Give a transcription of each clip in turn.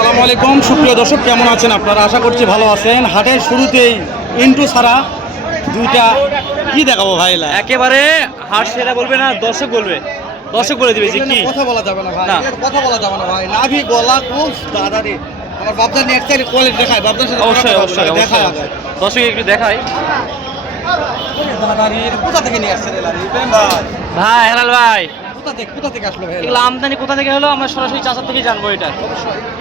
আসসালামু আলাইকুম। সুপ্রিয় দর্শক কেমন আছেন আপনারা? আশা করছি ভালো আছেন। হাটের শুরুতেই ইন্টু ছাড়া দুইটা কি দেখাবো ভাইলা একেবারে হাট সেরা বলবে না দর্শক বলবে। দর্শক বলে দিবে যে কি? কথা বলা যাবে না ভাই। কথা বলা যাবে না ভাই। নাভি গলা কোচ দাদা রে আমার বাপদার নিয়ে একটা কোয়ালিটি দেখায় বাপদার সাথে অবশ্যই অবশ্যই দেখায় দর্শক একটু দেখাই। দাদারে কোথা থেকে নিয়ে আসছে রে ভাই। ভাই হেলাল ভাই। কোথা থেকে কোথা থেকে আসলো এগুলো আমদানি কোথা থেকে হলো? আমরা সরাসরি চাষা থেকে জানব এটা।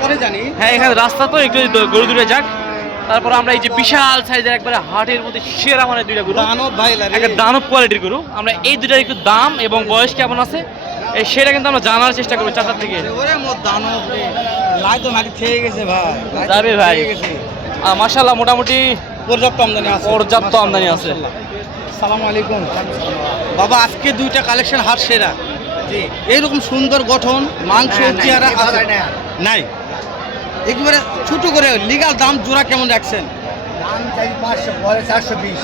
পরে জানি। হ্যাঁ এখানে রাস্তা তো একটু গরু দূরে যাক। তারপর আমরা এই যে বিশাল সাইজের একবারে হাটের মধ্যে সেরা মানে দুইটা গরু। দানব ভাই একটা দানব কোয়ালিটির গরু। আমরা এই দুটার একটু দাম এবং বয়স কেমন আছে এই সেটা কিন্তু আমরা জানার চেষ্টা করব চাচার থেকে। ওরে মোর দানব লাই তো মাটি খেয়ে গেছে ভাই। যাবে ভাই। আর মাসাল্লাহ মোটামুটি পর্যাপ্ত আমদানি আছে। পর্যাপ্ত আমদানি আছে। সালাম আলাইকুম। বাবা আজকে দুইটা কালেকশন হাট সেরা। এইরকম সুন্দর গঠন মাংস চেহারা নাই। একেবারে ছোট করে লিগাল দাম জোড়া কেমন রাখছেন? দাম চাই পাঁচশো পরে চারশো বিশ।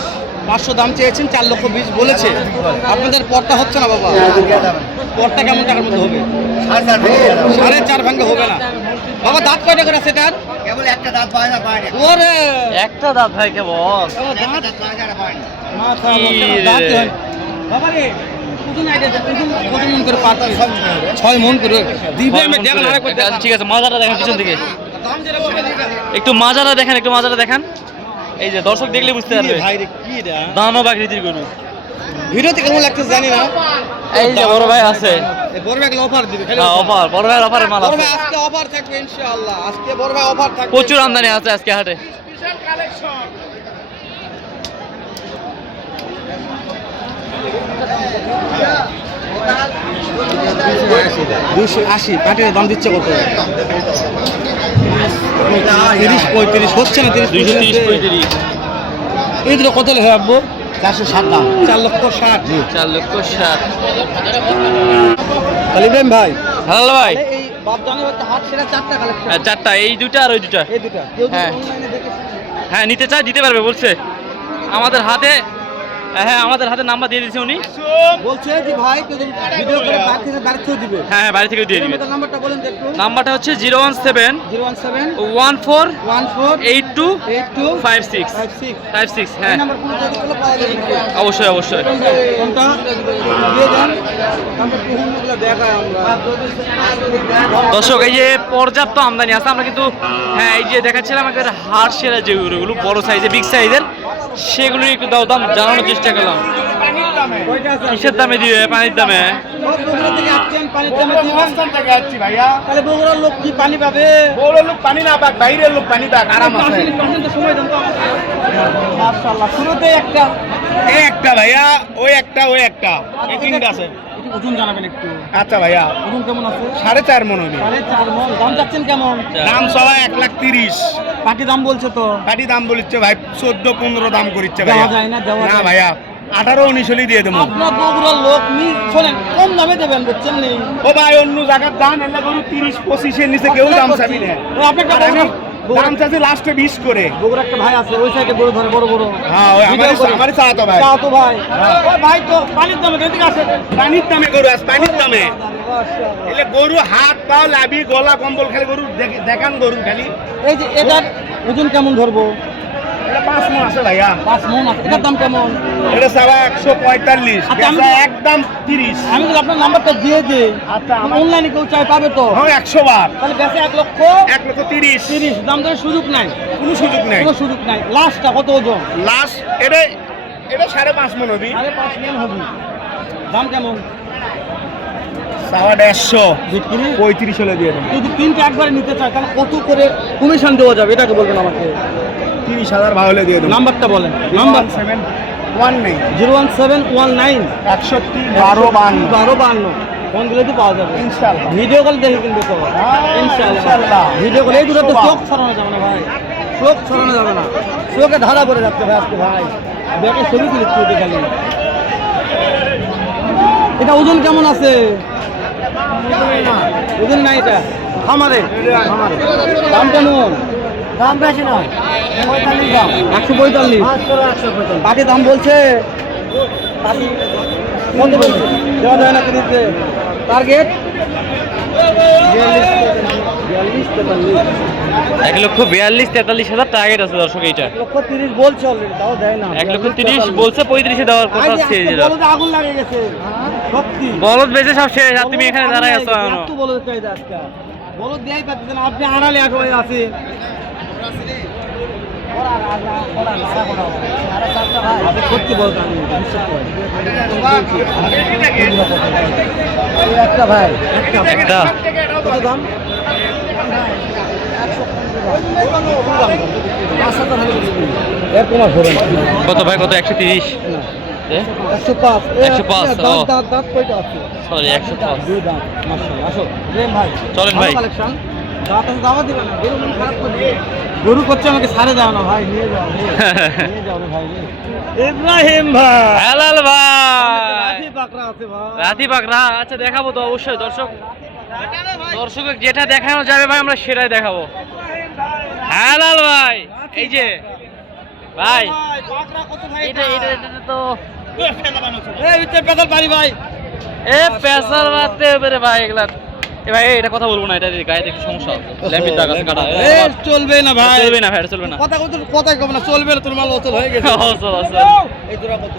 পাঁচশো দাম চেয়েছেন চার লক্ষ বিশ বলেছে। আপনাদের পরটা হচ্ছে না বাবা? পরটা কেমন টাকার মধ্যে হবে? সাড়ে চার ভাঙ্গে হবে না। বাবা দাঁত কয়টা করে আছে কেবল একটা দাঁত পায় না পায় না ওরে! একটা দাঁত ভাই কেবল। একটা দাঁত পায় না মাথা দাঁত বাবা রে মন ছয় মন করে আচ্ছা। ঠিক আছে মাজাটা দেখেন পিছন দিবেন। একটু মাজাটা দেখেন একটু মাজাটা দেখেন। এই যে দর্শক দেখলে বুঝতে পারবে। ভাই রে কি রে? হ্যাঁ? আকৃতির গরু। ভিডিওতে কেমন লাগতেছে জানি না। এই যে বড় ভাই আছে। বড় ভাই অফার দিবে হ্যাঁ, অফার বড় ভাইয়ের অফারের মাল আছে। আজকে অফার থাকবে ইনশাআল্লাহ। আজকে বড় ভাই অফার থাকবে প্রচুর আমদানি আছে আজকে হাটে। দুশো আশি পাটির দাম দিচ্ছে কত? তিরিশ পঁয়ত্রিশ হচ্ছে না তিরিশ তিরিশ পঁয়ত্রিশ। এই দুটো কত লেখা আব্বু চারশো সাত দাম। চার লক্ষ ষাট। চার লক্ষ ষাট। তাহলে ইব্রাহিম ভাই হ্যালো ভাই। চারটা হ্যাঁ, চারটা এই দুইটা আর ওই দুটা হ্যাঁ। হ্যাঁ নিতে চাই দিতে পারবে বলছে। আমাদের হাতে হ্যাঁ আমাদের হাতে নাম্বার দিয়ে দিয়েছে উনি। বলছে যে ভাই ভিডিও করে বাড়ি থেকে বাড়ি থেকে দিবে। হ্যাঁ হ্যাঁ বাড়ি থেকে দিয়ে দিবে। নাম্বারটা বলেন একটু। নাম্বারটা হচ্ছে zero one seven zero one seven one four one four eight two eight two five six. Five six. হ্যাঁ? অবশ্যই অবশ্যই। দর্শক এই যে পর্যাপ্ত আমদানি আছে আমরা কিন্তু হ্যাঁ এই যে দেখাচ্ছিলাম আমাদের হাট সেরা যেগুলো বড় সাইজের বিগ সাইজের সেগুলো একটু দাও দাম জানানোর চেষ্টা করলাম। কিসের দামে দিবে? পানির দামে? লোক কি পানি পাবে? লোক পানি না পাক বাইরের লোক পানি পাক আরাম আছে। শুরুতে একটা এই একটা ভাইয়া ওই একটা ওই একটা। এই তিনটা আছে। ওজন জানাবেন একটু। আচ্ছা ভাইয়া। ওজন কেমন আছে? সাড়ে চার মন হবে সাড়ে চার মন। দাম চাচ্ছেন কেমন? দাম সবাই এক লাখ তিরিশ। পাটি দাম বলছে তো। কাটি দাম বলিচ্ছে ভাই চোদ্দ পনেরো দাম করিচ্ছে ভাইয়া। না। ভাইয়া আঠারো উনিশ হলেই দিয়ে দেবো। আপনার বগুড়ার লোক শোনেন কম দামে দেবেন বুঝছেন ও ভাই অন্য জায়গার দাম এলে গরু তিরিশ পঁচিশের নিচে কেউ দাম চাবি না ও, দাম চাচ্ছি লাস্টে বিশ করে। বগুড়া একটা ভাই আছে ওই সাইডে বড় ধরে বড় বড়। হ্যাঁ ওই ভিডিও আমারই করে। আমারই চালাতো ভাই। চাও ভাই। ওই ভাই তো পানির দামে এদিকে আসে? পানির দামে গরু আছে পানির দামে। এলে গরু হাত পা গলা কম্বল খালি গরু দেখান গরু খালি। এই যে এটার ওজন কেমন ধরবো? এটা পাঁচ মন আছে ভাইয়া। পাঁচ মন আছে। এটার দাম কেমন? এটা সাবা একশো পঁয়তাল্লিশ আচ্ছা, একদম তিরিশ। আমি যদি আপনার নাম্বারটা দিয়ে দিই আচ্ছা, আমার- অনলাইনে কেউ চাই পাবে তো? হ্যাঁ একশো বার। তাহলে বেশি এক লক্ষ এক লক্ষ তিরিশ। তিরিশ। দাম ধরে সুযোগ নাই। কোনো সুযোগ নেই। কোনো সুযোগ নাই। লাস্টটা কত ওজন? লাস্ট এটা এটা সাড়ে পাঁচ মন হবি। সাড়ে পাঁচ মন হবে। দাম কেমন? দেড়শো। বিক্রি? পঁয়ত্রিশ হলে দিয়ে দেবো। যদি তিনটা একবারে নিতে চায় তাহলে কত করে কমিশন দেওয়া যাবে? এটাকে বলবেন আমাকে। তিরিশ হাজার ভালো হলে দিয়ে দেবো। নাম্বারটা বলেন। নাম্বার সেভেন ওয়ান নেই zero one seven one nine. একষট্টি বারো বান্ন। বারো বান্ন। ফোনগুলোতে পাওয়া যাবে। ইনশাল্লাহ। ভিডিও কল দেখে কিনবে তো হ্যাঁ। ভিডিও কল এই দুটো তো চোখ ছড়ানো যাবে না ভাই। চোখ ছড়ানো যাবে না। চোখে ধারা পড়ে যাচ্ছে ভাই আজকে ভাই। ব্যাগে ছবি তুলে তুলতে এটা ওজন কেমন আছে? ওজন না এটা। খামারে। খামারে। দাম কেমন? দাম বেশি নয়। পঁয়তাল্লিশ দাম। একশো পঁয়তাল্লিশ। একশো পঁয়তাল্লিশ। পাটি দাম বলছে। কত বলছে? দেওয়া যায় না কিনতে টার্গেট এক লক্ষ বিয়াল্লিশ তেতাল্লিশ হাজার টার্গেট আছে দর্শক এইটা। লক্ষ তিরিশ বলছে অলরেডি তাও দেয় না। এক লক্ষ তিরিশ বলছে পঁয়ত্রিশে দেওয়ার কথা দিল আগুন লাগে গেছে। সত্যি। বলদ বেঁচে সব শেষ আর তুমি এখানে দাঁড়াই আছো বলদ চাহিদা আজকে। বলদ দেয়াই পাচ্ছেন আপনি আড়ালে এক আছে সত্যি বলতে আমি একটা ভাই একটা কত দাম ভাই কত? একশো তিরিশ। একশো পাঁচ একশো পাঁচ, দাঁত দাঁত কয়টা আছে? সরি একশো পাঁচ। দুই দাঁত মাশাআল্লাহ। আসো প্রেম ভাই। চলেন ভাই। গরু মন করছে আমাকে ছাড়ে দাও না ভাই নিয়ে যাও নিয়ে নিয়ে যাও ভাই। ইব্রাহিম ভাই। হেলাল ভাই। রাতি পাকড়া আছে ভাই। রাতি পাকড়া আচ্ছা দেখাবো তো অবশ্যই দর্শক। দর্শক যেটা দেখানো যাবে ভাই আমরা সেটাই দেখাবো। হেলাল ভাই এই যে ভাই। এটা এটা? এটা তো এই ভিতরে পেদাল পারি ভাই। এ মারতে পারে ভাই এগুলা এ ভাই এটা কথা বলব না এটা গায়ে একটু সমস্যা ল্যাম্পির দাগ আছে কাটা। চলবে না ভাই। চলবে না ভাই এটা চলবে না। কথা কত কথাই কব না চলবে না তোর মাল অচল হয়ে গেছে। অচল, অচল। এই জোড়া কত?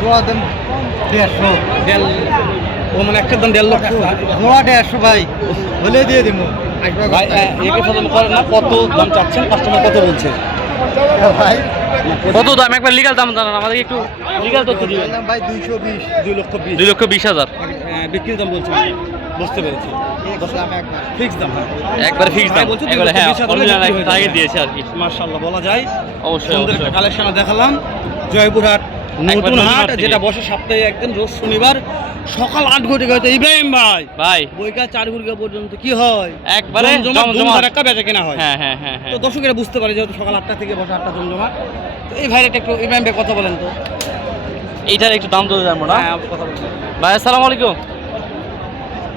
জোড়া দেন দেড়শো। দেড় ও মানে একটা দাম দেড় লক্ষ। জোড়া দেড়শো ভাই। হলে দিয়ে দিব ভাই একে প্রথম করেন না কত দাম চাচ্ছেন কাস্টমার কত বলছে? ভাই। কত দাম? একবার লিগাল দাম জানান আমাদের একটু লিগাল তথ্য দিবেন। ভাই দুইশো বিশ। দুই লক্ষ বিশ। দুই লক্ষ বিশ হাজার। বিক্রির দাম বলছি বুঝতে পেরেছি। ফিক্স দাম হ্যাঁ। একবার ফিক্স দাম। বলছি একবারে হ্যাঁ হয়ে। দিয়েছে আর কি। মার্শাল্লাহ বলা যায়। অবশ্যই সুন্দর একটা কালেকশন দেখালাম। জয়পুরহাট নতুন হাট যেটা বসে সপ্তাহে একদিন রোজ শনিবার সকাল আট ঘটে গেছে ইব্রাহিম ভাই। ভাই। বইকাল চার ঘুরগা পর্যন্ত কি হয়? একবারে। একটা বেচা কেনা হয়। হ্যাঁ হ্যাঁ হ্যাঁ হ্যাঁ। তো দর্শকেরা বুঝতে পারে যেহেতু সকাল আটটা থেকে বসে আটটা জমজমাট। তো এই ভাইরা একটু ইব্রাহিম ভাই কথা বলেন তো। এইটার একটু দাম তো জানব না। হ্যাঁ কথা বলেন। ভাই আসসালামু আলাইকুম।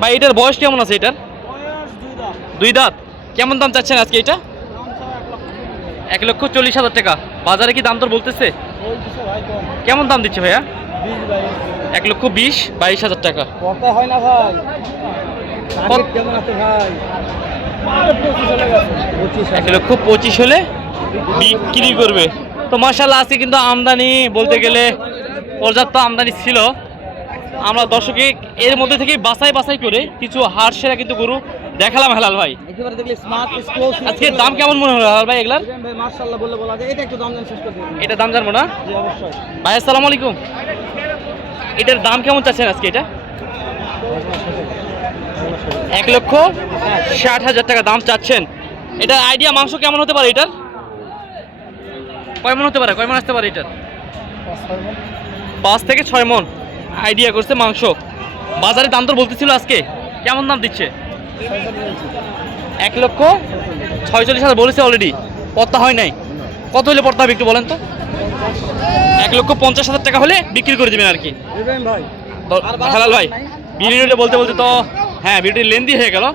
ভাই এটার বয়স কেমন আছে এটার? দুই দাঁত। কেমন দাম চাচ্ছেন আজকে এটা? এক লক্ষ। চল্লিশ হাজার টাকা। বাজারে কি দাম তোর বলতেছে? কেমন দাম দিচ্ছে ভাইয়া? এক লক্ষ বিশ বাইশ হাজার টাকা। কথা হয় না ভাই। কেমন আছে ভাই? পঁচিশ এক লক্ষ পঁচিশ হলে বিক্রি করবে। তো মার্শাল্লাহ আজকে কিন্তু আমদানি বলতে গেলে পর্যাপ্ত আমদানি ছিল। আমরা দর্শকে এর মধ্যে থেকে বাছাই বাছাই করে কিছু হাট সেরা কিন্তু গরু দেখালাম হেলাল ভাই। একেবারে দেখলে স্মার্ট এক্সক্লুসিভ আজকে দাম কেমন মনে হলো হেলাল ভাই এগুলার? ইব্রাহিম ভাই মার্শাল্লাহ বলে বলা যায়। এটা একটু দাম দেন শেষ করে দিন এটা দাম জানব না? জি অবশ্যই। ভাই আসসালামু আলাইকুম। এটার দাম কেমন চাচ্ছেন আজকে এটা? এক লক্ষ ষাট হাজার টাকা দাম চাচ্ছেন। এটার আইডিয়া মাংস কেমন হতে পারে এটার? কয় মন হতে পারে? কয় মন আসতে পারে এটার? পাঁচ থেকে ছয় মন। আইডিয়া করছে মাংস। বাজারে দাম তো বলতেছিল আজকে। কেমন দাম দিচ্ছে? এক লক্ষ ছয়চল্লিশ হাজার বলেছে অলরেডি পত্তা হয় নাই। কত হলে পড়তে হবে একটু বলেন তো? এক লক্ষ পঞ্চাশ হাজার টাকা হলে বিক্রি করে দেবেন আর কি। হালাল ভাই ভিডিওটা বলতে বলতে তো হ্যাঁ ভিডিওটি লেন্দি হয়ে গেল।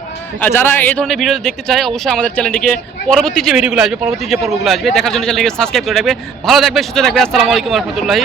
আর যারা এই ধরনের ভিডিও দেখতে চায় অবশ্যই আমাদের চ্যানেলটিকে পরবর্তী যে ভিডিওগুলো আসবে পরবর্তী যে পর্বগুলো আসবে দেখার জন্য চ্যানেলকে সাবস্ক্রাইব করে রাখবে। ভালো থাকবে সুস্থ থাকবে। আসসালামু আলাইকুম রহমতুল্লাহি